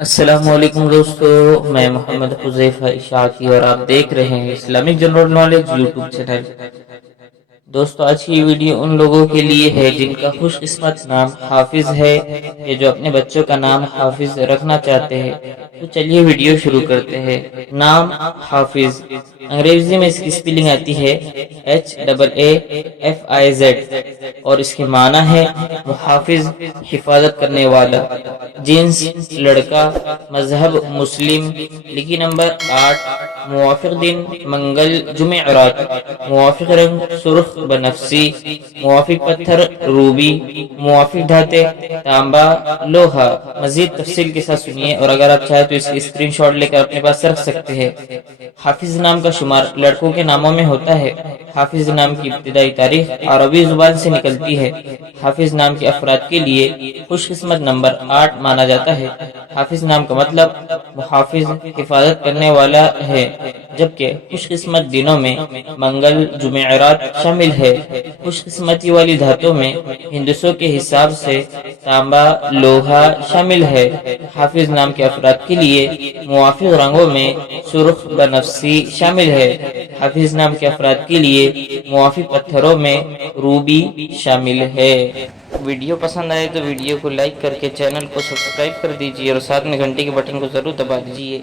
السلام علیکم دوستو، میں محمد حذیفہ اشاعتی اور آپ دیکھ رہے ہیں Islamic general knowledge YouTube channel. دوستو آج کی ویڈیو ان لوگوں کے لیے ہے جن کا خوش قسمت نام حافظ ہے یا جو اپنے بچوں کا نام حافظ رکھنا چاہتے ہیں۔ تو چلیے ویڈیو شروع کرتے ہیں۔ نام حافظ، انگریزی میں اس کی سپیلنگ آتی ہے HAAFIZ اور اس کے معنی ہے محافظ، حفاظت کرنے والا۔ جنس لڑکا، مذہب مسلم۔ لکی نمبر 8، موافق دن منگل جمعرات، موافق رنگ سرخ بنفسی، موافق پتھر روبی، موافق دھاتیں تانبا لوہا۔ مزید تفصیل کے ساتھ سنیے اور اگر آپ چاہیں تو اس کی اسکرین شاٹ لے کر اپنے پاس رکھ سکتے ہیں۔ حافظ نام کا شمار لڑکوں کے ناموں میں ہوتا ہے۔ حافظ نام کی ابتدائی تاریخ عربی زبان سے نکلتی ہے۔ حافظ نام کے افراد کے لیے خوش قسمت نمبر 8 مانا جاتا ہے۔ حافظ نام کا مطلب محافظ، حفاظت کرنے والا ہے، جبکہ خوش قسمت دنوں میں منگل جمعرات شامل ہے۔ خوش قسمتی والی دھاتوں میں ہندسوں کے حساب سے تانبا لوہا شامل ہے۔ حافظ نام کے افراد کے لیے موافق رنگوں میں سرخ بنفسی شامل ہے۔ حافظ نام کے افراد کے لیے موافق پتھروں میں روبی شامل ہے۔ ویڈیو پسند آئے تو ویڈیو کو لائک کر کے چینل کو سبسکرائب کر دیجیے اور ساتھ میں گھنٹی کے بٹن کو ضرور دبا دیجیے۔